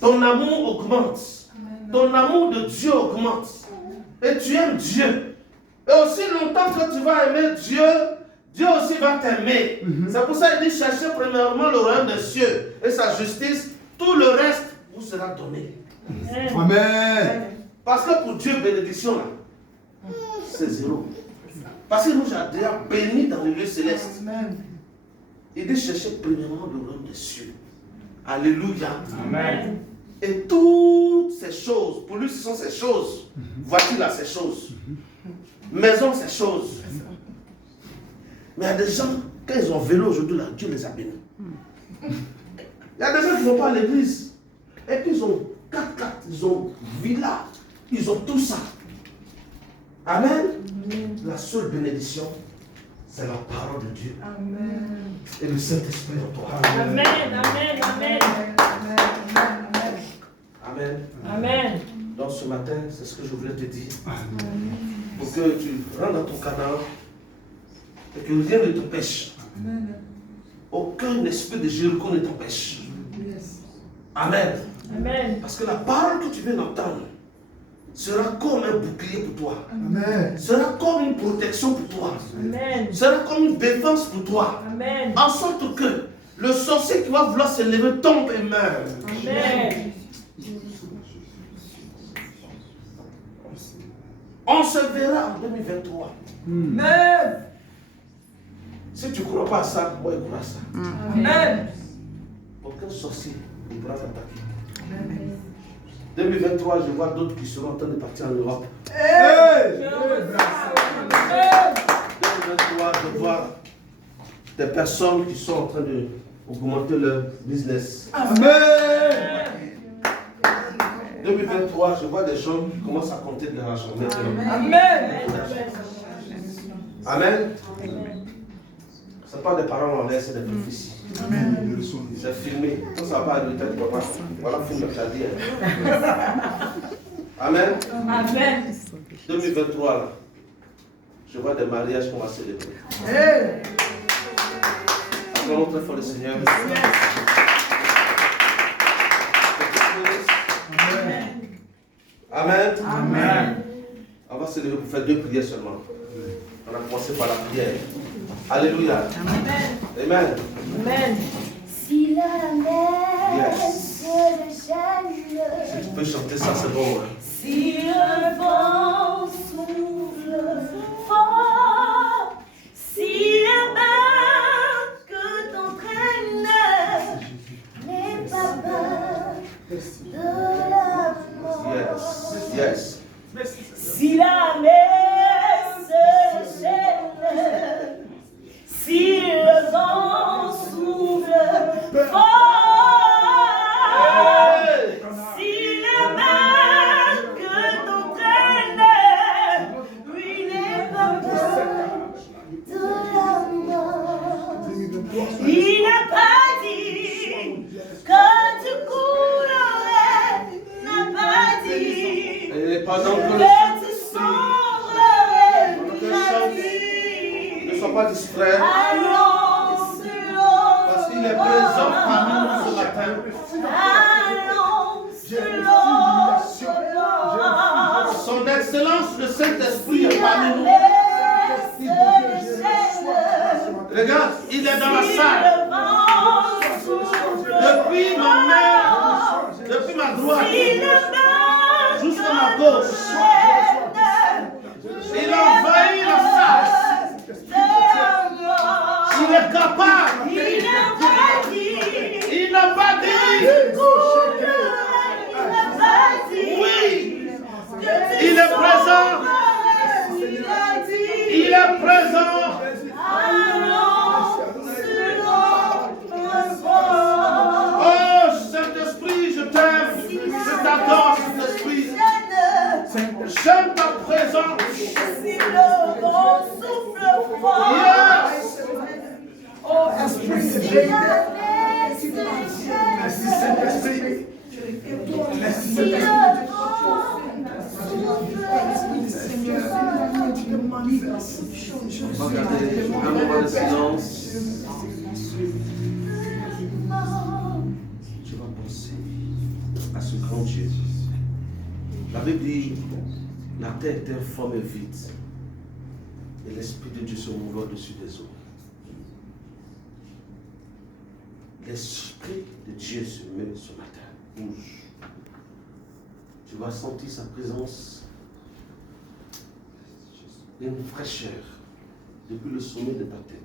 Ton amour augmente. Amen. Ton amour de Dieu augmente. Et tu aimes Dieu. Et aussi longtemps que tu vas aimer Dieu, Dieu aussi va t'aimer. C'est pour ça qu'il dit, cherchez premièrement le royaume des cieux et sa justice, tout le reste vous sera donné. Amen. Amen. Parce que pour Dieu, bénédiction là, c'est zéro. Parce que nous, j'ai déjà béni dans le lieu céleste. Amen. Il dit chercher premièrement le royaume des cieux. Alléluia. Amen. Et toutes ces choses, pour lui, ce sont ces choses. Voiture là, ces choses. Maison, ces choses. Mais il y a des gens, quand ils ont vélo aujourd'hui, là, Dieu les a bénis. Il y a des gens qui ne vont pas à l'église. Et puis ils ont 4x4, ils ont villa, ils ont tout ça. Amen. La seule bénédiction, c'est la parole de Dieu. Amen. Et le Saint-Esprit en toi. Amen. Amen. Amen. Amen. Amen. Donc ce matin, c'est ce que je voulais te dire. Amen. Pour que tu rentres dans ton canal et que rien ne te pêche. Amen. aucun esprit de Jéricho ne t'empêche. Amen. Amen. Parce que la parole que tu viens d'entendre sera comme un bouclier pour toi. Amen. Sera comme une protection pour toi. Amen. Sera comme une défense pour toi. Amen. En sorte que le sorcier qui va vouloir se lever tombe et meurt. Amen. On se verra en 2023. Amen. Si tu ne crois pas à ça, moi je crois à ça. Amen. Aucun sorcier ne pourra t'attaquer. 2023, je vois d'autres qui seront en train de partir en Europe. 2023, je vois des personnes qui sont en train d'augmenter leur business. Amen. 2023, je vois des gens qui commencent à compter de l'argent. Amen. Amen. Ce n'est pas des paroles en l'air, c'est des prophéties. C'est filmé. Ça ne va pas arriver peut-être papa. Voilà, film de cadet. Amen. Amen. 2023, là, je vois des mariages qu'on va célébrer. Acclamons très fort le Seigneur. Amen. Amen. On va célébrer pour faire 2 prières seulement. On a commencé par la prière. Alléluia. Amen. Amen. Amen. Si la mer se déchaîne, Si tu peux chanter ça, c'est bon. Hein? si le vent souffle fort, si la barque t'entraîne, n'aie pas peur de la mort. Yes. Yes. Si la mer se déchaîne, si le vent souffle fort, si la barque t'entraîne, lui n'est pas peur de la mort. Il n'a pas dit que tu coulerais, n'a pas dit Et pendant que que le tu sombrerais, n'a dit. ne sois pas distrait, Allons sur l'eau. parce qu'il est présent parmi nous ce matin. Allons sur l'eau. Son excellence, le Saint-Esprit est parmi nous. Regarde, il est dans la salle. Depuis ma main, depuis ma droite, jusqu'à ma gauche. Il envahit la salle. Il est capable. Il n'a pas dit. Oui. Il est présent. Il est présent. Oh, Saint-Esprit, je t'aime. Je t'adore, Saint-Esprit. J'aime ta présence. Yes. Oh, Esprit, Merci Saint-Esprit. Merci Regardez, un moment de silence. Tu vas penser à ce grand Dieu. La Bible dit, la terre était informe et vide, et l'Esprit de Dieu se mouvait au-dessus des eaux. L'Esprit de Dieu se met ce matin. Bouge. Tu vas sentir sa présence, une fraîcheur, depuis le sommet de ta tête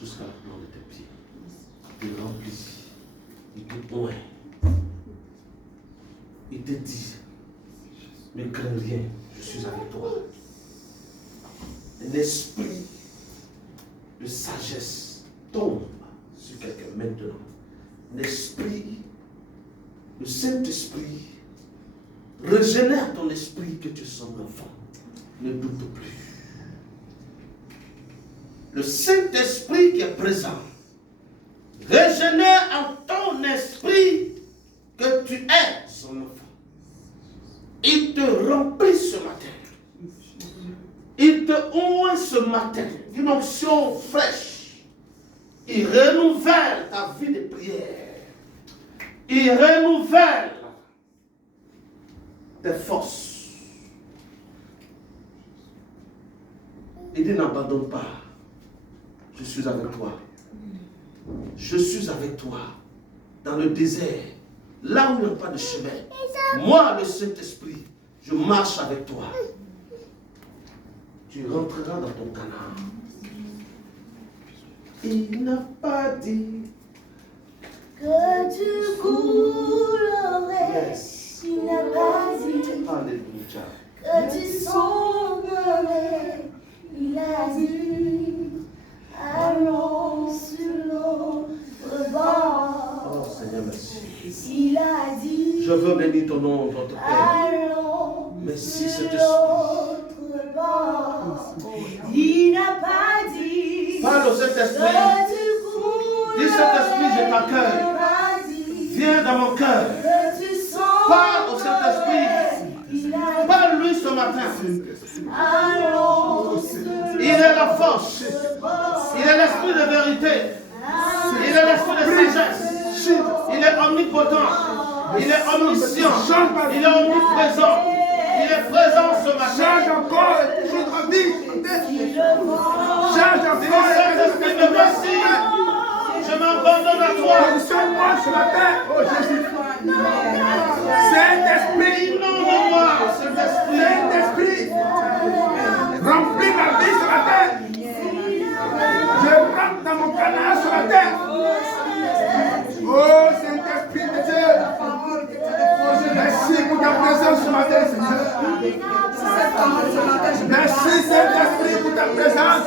jusqu'à la plante de tes pieds. Il te remplit, il te oint, il te dit, ne crains rien, je suis avec toi. Un esprit de sagesse tombe sur quelqu'un maintenant. Un esprit, le Saint-Esprit, régénère ton esprit que tu sois enfant. Ne doute plus. Le Saint-Esprit qui est présent régénère en ton esprit que tu es son enfant. Il te remplit ce matin. Il te oint ce matin d'une onction fraîche. Il renouvelle ta vie de prière. Il renouvelle tes forces. Il dit n'abandonne pas. Je suis avec toi. Je suis avec toi dans le désert, là où il n'y a pas de chemin. Moi, le Saint-Esprit, je marche avec toi. Tu rentreras dans ton Canaan. Il n'a pas dit que tu coulerais. yes. Il n'a pas dit Alléluia. que tu sommerais. Il a dit allons sur l'autre bord. Oh Seigneur, merci. Il a dit Je veux bénir ton nom, notre Père. allons Merci, sur Saint-Esprit. l'autre bord. Il n'a pas dit Parle au Saint-Esprit. que tu coulerais. Dis Saint-Esprit, je t'accueille. Viens dans mon cœur. Parle au Saint-Esprit. Parle-lui ce matin. Il est la force. Il est l'esprit de vérité. Il est l'esprit de sagesse. Il est omnipotent. Il est omniscient. Il est omniprésent. Il est présent ce matin. Change encore et toujours ta vie. Change encore et Saint-Esprit de merci. Je m'abandonne à toi. positionne-moi ce matin. Oh Jésus. Saint-Esprit, Inonde-moi, Saint-Esprit. Saint-Esprit, remplis ma vie ce matin. Je rentre dans mon Canaan ce matin. Oh Saint-Esprit de Dieu. Merci pour ta présence ce matin, Seigneur. Merci Saint-Esprit pour ta présence.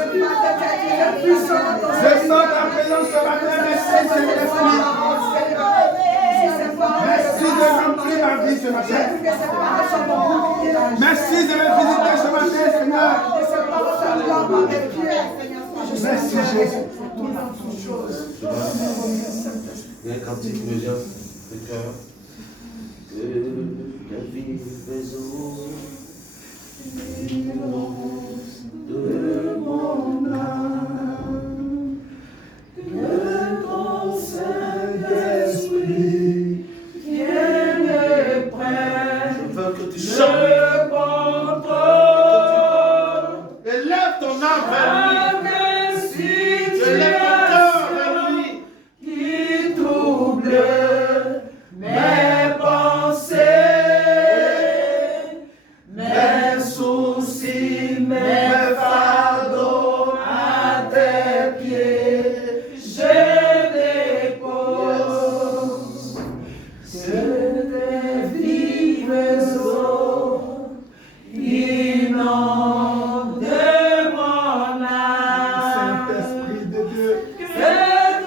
Je sens ta présence ce matin. Merci Saint-Esprit. Merci de remplir ma vie ce matin. Merci de me visiter ce matin, Seigneur. Merci Jésus. Il y a un cantique me vient de cœur. Que la vie des eaux de mon âme, que ton Saint-Esprit vienne et prenne. Je veux que tu chantes. Élève ton âme vers lui. Élève ton cœur vers lui. Qui trouble mes pensées, mes soucis, mes fardeaux à tes pieds, je dépose. C'est des vives eaux inondent mon âme. Saint-Esprit de Dieu. Que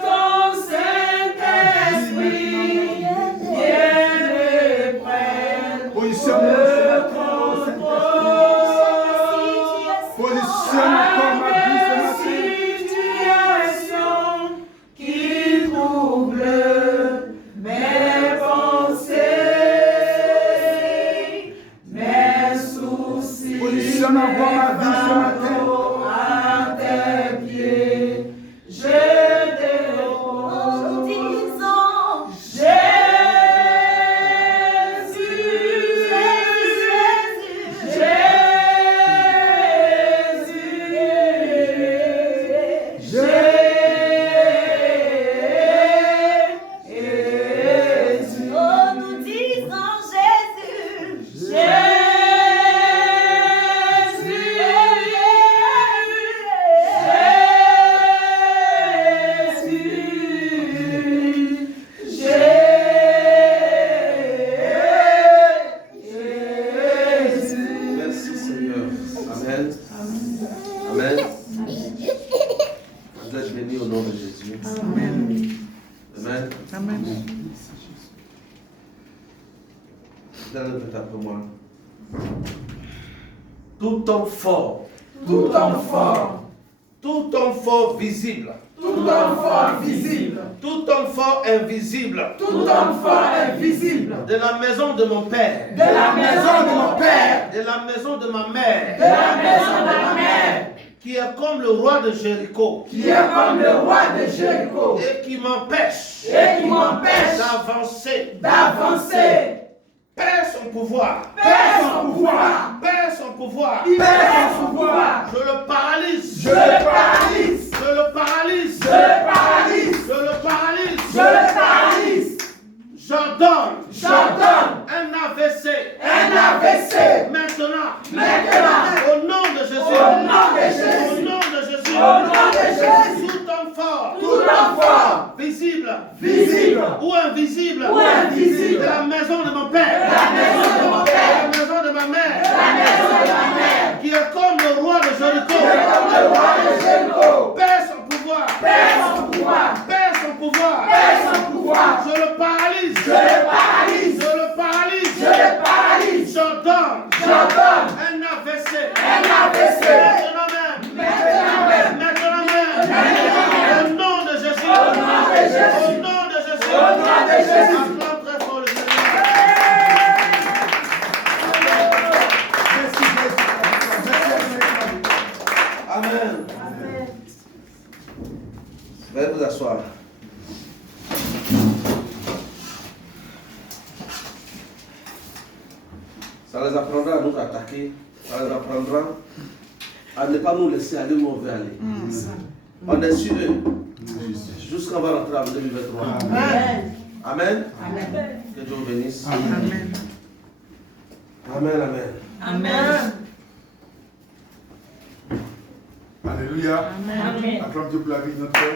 ton Saint-Esprit vienne et prenne Positionne-moi ce matin, oh Saint-Esprit. Positionne encore ma vie ce matin. situation qui trouble mes pensées, mes soucis, Positionne encore ma vie ce matin. à tes pieds, je dépose. Merci Seigneur. Amen. Amen. Vous êtes bénis au nom de Jésus. Amen. Amen. Vous allez répéter après moi. Tout homme fort. Tout homme fort, Tout homme fort visible. tout homme fort visible, Tout homme fort invisible. tout homme fort invisible, De la maison de mon père. de la maison de mon père, De la maison de ma mère. de la maison de ma mère, qui est comme le roi de Jéricho, qui est comme le roi de Jéricho, et qui m'empêche d'avancer, perd son pouvoir, perd son pouvoir, perd son pouvoir, perd son pouvoir. je le paralyse, Je le paralyse, je le paralyse, je le paralyse, je le paralyse, je le paralyse. j'ordonne un AVC, maintenant, au nom de Jésus, au nom de Jésus, au nom de Jésus, au nom de Jésus, tout enfant, tout enfant, visible, visible ou invisible, ou invisible, de la maison de mon père, la maison de mon de père, la maison de ma mère, la maison de ma mère, qui est comme le roi de Jéricho, comme le roi de Jéricho, perd son pouvoir, perd son pouvoir, perd son pouvoir, perd son pouvoir. je le paralyse, Je le paralyse, je le paralyse, je le paralyse, j'ordonne j'ordonne un AVC, un AVC, maintenant même, maintenant même, maintenant même, au nom de Jésus, au nom de Jésus, au nom de Jésus, au nom de Jésus. acclame très fort le Seigneur. Amen. Veuillez vous asseoir. Ça les apprendra à nous attaquer, ça les apprendra à ne pas nous laisser aller où on veut aller. On est sur eux jusqu'à va rentrer en 2023. Amen. Amen. Amen. Que Dieu vous bénisse. Amen. Amen, amen. Amen. Alléluia. Amen. Acclame Dieu pour la vie de notre Père.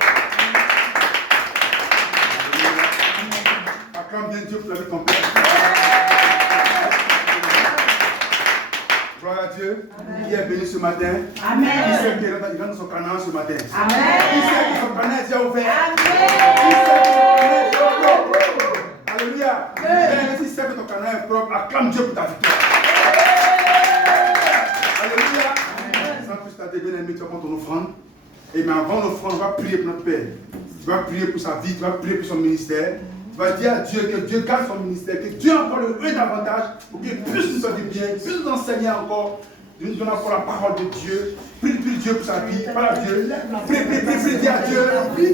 Acclame bien Dieu pour la vie de ton Père. Gloire à Dieu. Qui est béni ce matin. Amen. Il sait qu'il est dans son canal ce matin. Amen. Il sait que son canal est déjà ouvert. Alléluia. Même si c'est que ton canal est propre, acclame Dieu pour ta victoire. Alléluia. Sans plus tarder, bien-aimé, tu vas prendre ton offrande. Et bien avant l'offrande, on va prier pour notre Père. Tu vas prier pour sa vie, tu vas prier pour son ministère. Tu vas dire à Dieu que Dieu garde son ministère, que Dieu encore le veut davantage pour qu'il puisse nous faire du bien, puisse nous enseigner encore, nous donner encore la parole de Dieu. Prie Dieu pour sa vie, parle à Dieu. Prie, dis à Dieu.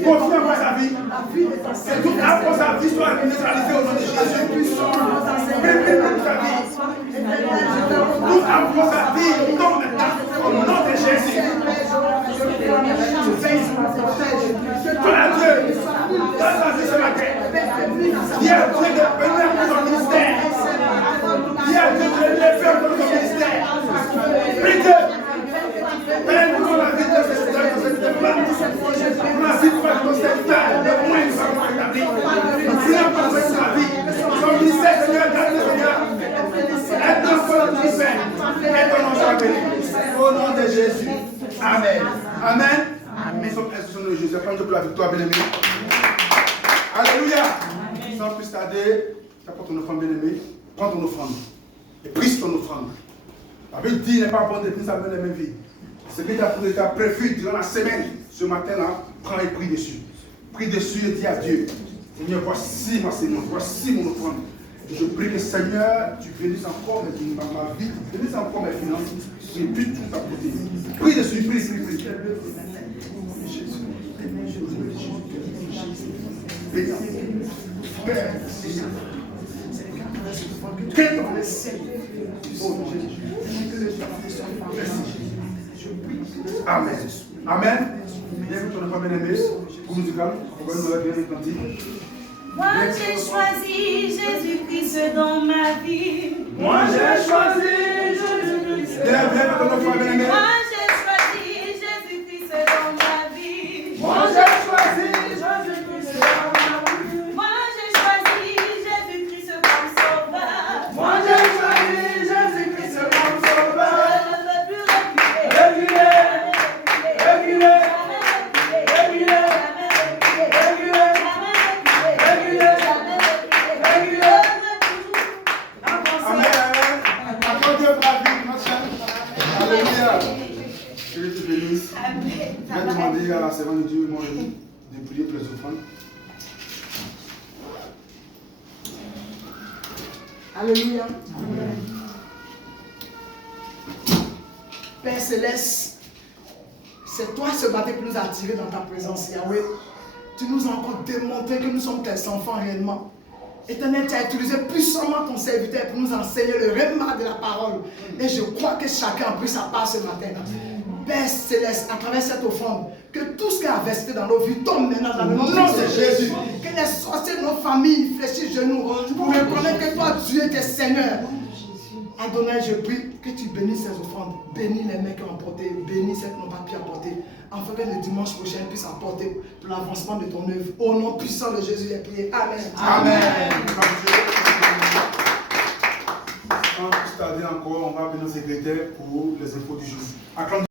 Confie en sa vie. Que toute âme pour sa vie soit neutralisée au nom de Jésus. Prie pour sa vie. Toute âme pour sa vie tombe maintenant au nom de Jésus. Parle à Dieu. Dans sa vie ce matin. Dis à Dieu de venir pour son ministère. Dis à Dieu de le faire pour son ministère. Prie Dieu. Père, nous avons la vie de ce Seigneur, de cette femme. Nous avons la vie de ton Seigneur, le moins nous avons établi. Nous prions pour sa vie. Son ministère, Seigneur, garde-le, Seigneur. Aide-nous pour notre ministère. Et ton nom soit béni. Au nom de Jésus. Amen. Amen. Nous sommes institutionnels de Jésus. Acclame Dieu pour la victoire, bien-aimé. Alléluia. Sans plus tarder, tu apportes ton offrande, bien-aimé. Prends ton offrande. Et prise ton offrande. La Bible dit, il n'est pas bon de plus avec la même vie. Ce qui t'a prévu durant la semaine, ce matin-là, prends et prie dessus. Prie dessus et dis à Dieu, Seigneur, voici ma sémence, voici mon offrande. Et je prie que Seigneur, tu bénisses encore ma vie, tu bénisses encore mes finances, et puis tout à côté. Prie dessus, prie. Bénis. Père, que dans les cieux. Amen. Amen. Bienvenue ton enfant bien-aimé. Pour musical, on va nous bien entendu. Moi j'ai choisi Jésus-Christ dans ma vie. Moi j'ai choisi Jésus-Christ. Bienvenue ton enfant bien-aimé. Moi j'ai choisi Jésus-Christ dans ma vie. Moi j'ai choisi Jésus-Christ dans ma vie. Moi j'ai choisi Jésus-Christ comme sauveur. Moi j'ai choisi Jésus-Christ comme sauveur. Je ne veux plus reculer. Je vais demander à la servante de Dieu de prier pour les offrandes. Alléluia. Père Céleste, C'est toi ce matin qui nous a attirés dans ta présence, Yahweh. Tu nous as encore démontré que nous sommes tes enfants réellement. Éternel, tu as utilisé puissamment ton serviteur pour nous enseigner le rhéma de la parole. Et je crois que chacun a pris sa part ce matin. Père Céleste, à travers cette offrande, que tout ce qui est investi dans nos vies tombe maintenant dans le nom de Jésus. Que les sorciers de nos familles fléchissent genoux pour reconnaître que toi, Dieu, es Seigneur. Adonai, je prie que tu bénisses ces offrandes. Bénis les mains qui ont apporté, bénis ceux qui n'ont pas pu apporter. Afin que le dimanche prochain puisse apporter pour l'avancement de ton œuvre. Au nom puissant de Jésus, j'ai prié. Amen. Amen. Sans plus tarder encore, on va appeler nos secrétaires pour les infos du jour.